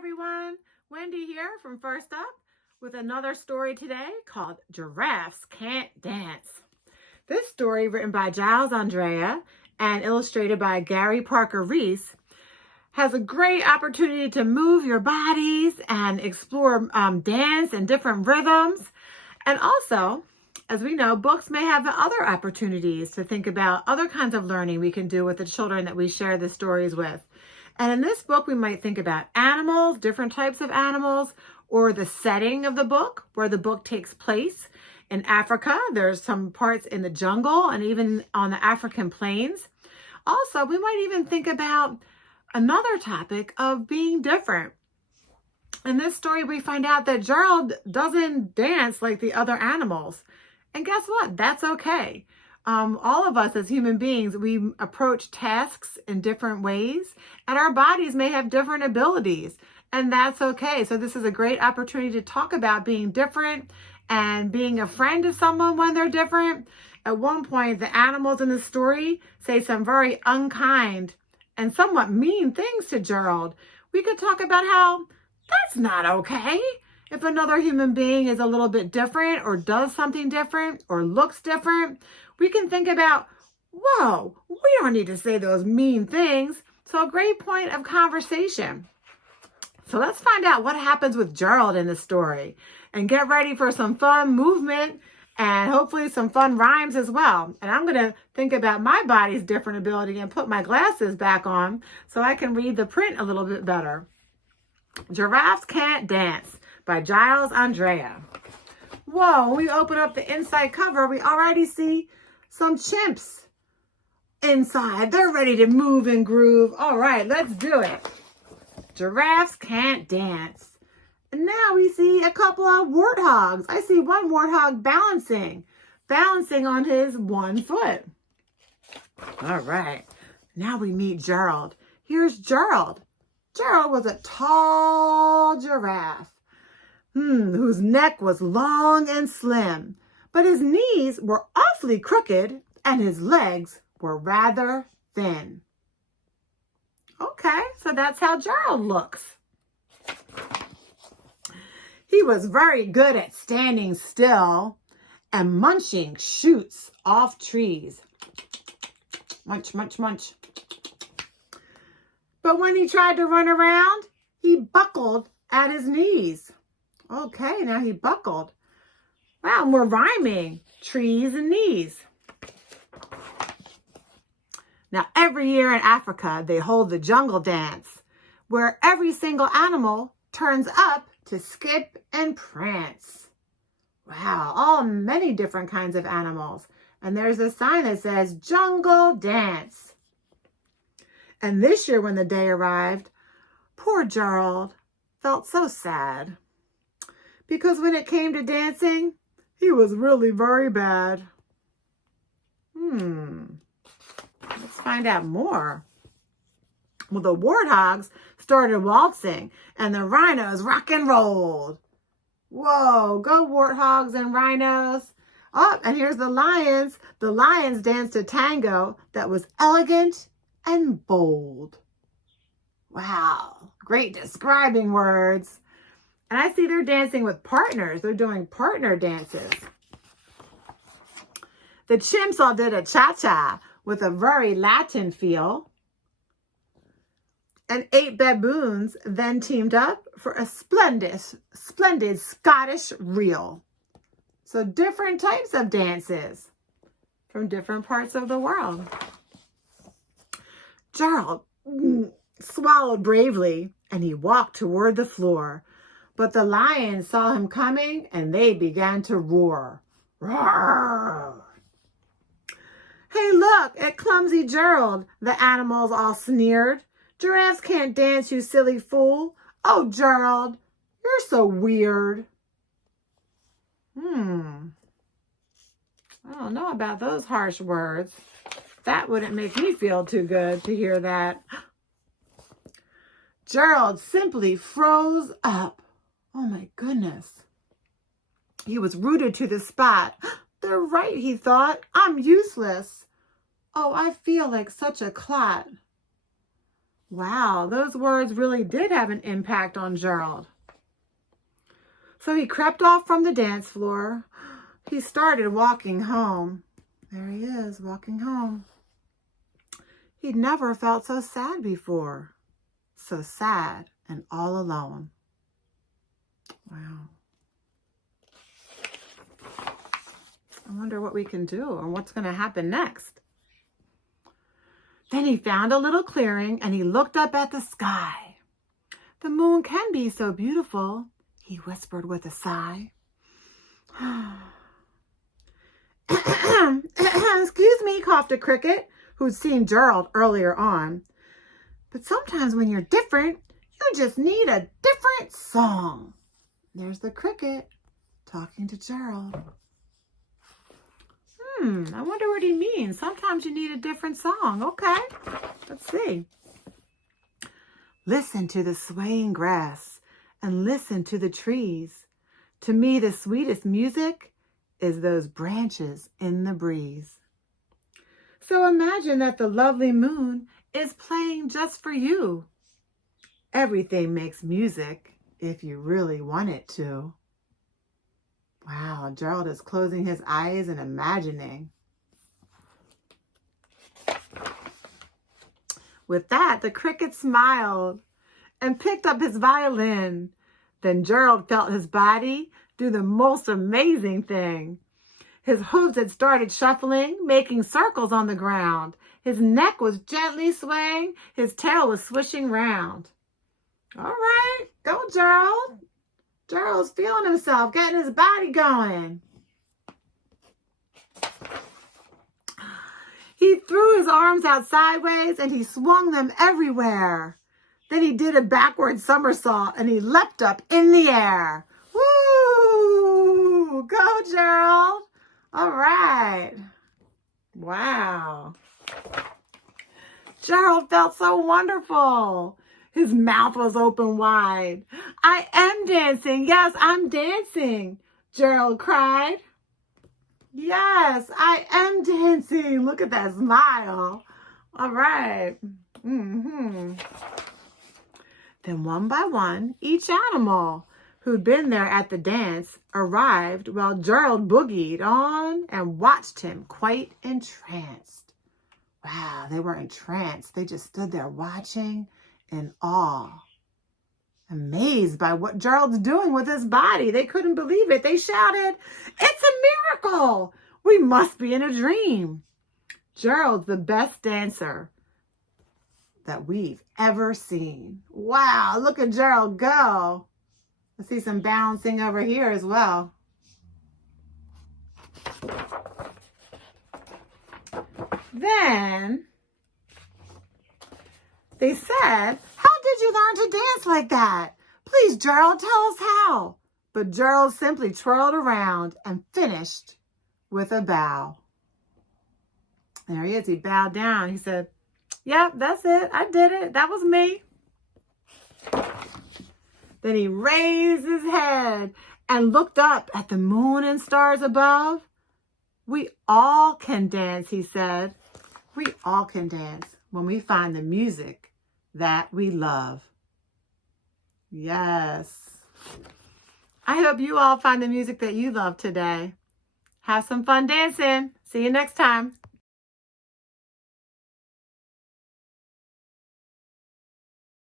everyone, Wendy here from First Up with another story today called Giraffes Can't Dance. This story, written by Giles Andrea and illustrated by Gary Parker Reese, has a great opportunity to move your bodies and explore dance and different rhythms. And also, as we know, books may have other opportunities to think about other kinds of learning we can do with the children that we share the stories with. And in this book, we might think about animals, different types of animals, or the setting of the book, where the book takes place. In Africa, there's some parts in the jungle and even on the African plains. Also, we might even think about another topic of being different. In this story, we find out that Gerald doesn't dance like the other animals. And guess what? That's okay. All of us as human beings, we approach tasks in different ways, and our bodies may have different abilities, and that's okay. So this is a great opportunity to talk about being different and being a friend to someone when they're different. At one point, the animals in the story say some very unkind and somewhat mean things to Gerald. We could talk about how that's not okay. If another human being is a little bit different or does something different or looks different, we can think about, whoa, we don't need to say those mean things. So a great point of conversation. So let's find out what happens with Gerald in the story and get ready for some fun movement and hopefully some fun rhymes as well. And I'm going to think about my body's different ability and put my glasses back on so I can read the print a little bit better. Giraffes Can't Dance by Giles Andrea. Whoa, when we open up the inside cover, we already see some chimps inside. They're ready to move and groove. All right, let's do it. Giraffes can't dance. And now we see a couple of warthogs. I see one warthog balancing on his one foot. All right, now we meet Gerald. Here's Gerald. Gerald was a tall giraffe, whose neck was long and slim, but his knees were awfully crooked and his legs were rather thin. Okay, so that's how Gerald looks. He was very good at standing still and munching shoots off trees. Munch, munch, munch. But when he tried to run around, he buckled at his knees. Okay, now he buckled. Wow, we're rhyming. Trees and knees. Now, every year in Africa, they hold the jungle dance, where every single animal turns up to skip and prance. Wow, all many different kinds of animals. And there's a sign that says, Jungle Dance. And this year when the day arrived, poor Gerald felt so sad. Because when it came to dancing, he was really very bad. Let's find out more. Well, the warthogs started waltzing and the rhinos rock and rolled. Whoa, go warthogs and rhinos. Oh, and here's the lions. The lions danced a tango that was elegant and bold. Wow, great describing words. And I see they're dancing with partners. They're doing partner dances. The chimps all did a cha-cha with a very Latin feel. And 8 baboons then teamed up for a splendid Scottish reel. So different types of dances from different parts of the world. Gerald swallowed bravely and he walked toward the floor. But the lions saw him coming and they began to roar. Roar! Hey, look at clumsy Gerald, the animals all sneered. Giraffes can't dance, you silly fool. Oh, Gerald, you're so weird. I don't know about those harsh words. That wouldn't make me feel too good to hear that. Gerald simply froze up. Oh my goodness. He was rooted to the spot. They're right, he thought. I'm useless. Oh, I feel like such a clot. Wow, those words really did have an impact on Gerald. So he crept off from the dance floor. He started walking home. There he is, walking home. He'd never felt so sad before. So sad and all alone. Wow. I wonder what we can do or what's going to happen next. Then he found a little clearing and he looked up at the sky. The moon can be so beautiful, he whispered with a sigh. Excuse me, coughed a cricket who'd seen Gerald earlier on. But sometimes when you're different, you just need a different song. There's the cricket talking to Gerald. I wonder what he means. Sometimes you need a different song. Okay, let's see. Listen to the swaying grass and listen to the trees. To me, the sweetest music is those branches in the breeze. So imagine that the lovely moon is playing just for you. Everything makes music if you really want it to. Wow, Gerald is closing his eyes and imagining. With that, the cricket smiled and picked up his violin. Then Gerald felt his body do the most amazing thing. His hooves had started shuffling, making circles on the ground. His neck was gently swaying. His tail was swishing round. All right, go Gerald. Gerald's feeling himself, getting his body going. He threw his arms out sideways and he swung them everywhere. Then he did a backward somersault and he leapt up in the air. Woo! Go, Gerald. All right. Wow. Gerald felt so wonderful. His mouth was open wide. I am dancing. Yes, I'm dancing, Gerald cried. Yes, I am dancing. Look at that smile. All right. Then one by one, each animal who'd been there at the dance arrived while Gerald boogied on and watched him quite entranced. Wow, they were entranced. They just stood there watching in awe, amazed by what Gerald's doing with his body. They couldn't believe it. They shouted, "It's a miracle! We must be in a dream." Gerald's the best dancer that we've ever seen. Wow, look at Gerald go. I see some bouncing over here as well. Then they said, "How did you learn to dance like that? Please, Gerald, tell us how." But Gerald simply twirled around and finished with a bow. There he is. He bowed down. He said, "Yep, that's it. I did it. That was me." Then he raised his head and looked up at the moon and stars above. "We all can dance," he said. "We all can dance when we find the music that we love." Yes. I hope you all find the music that you love today. Have some fun dancing. See you next time.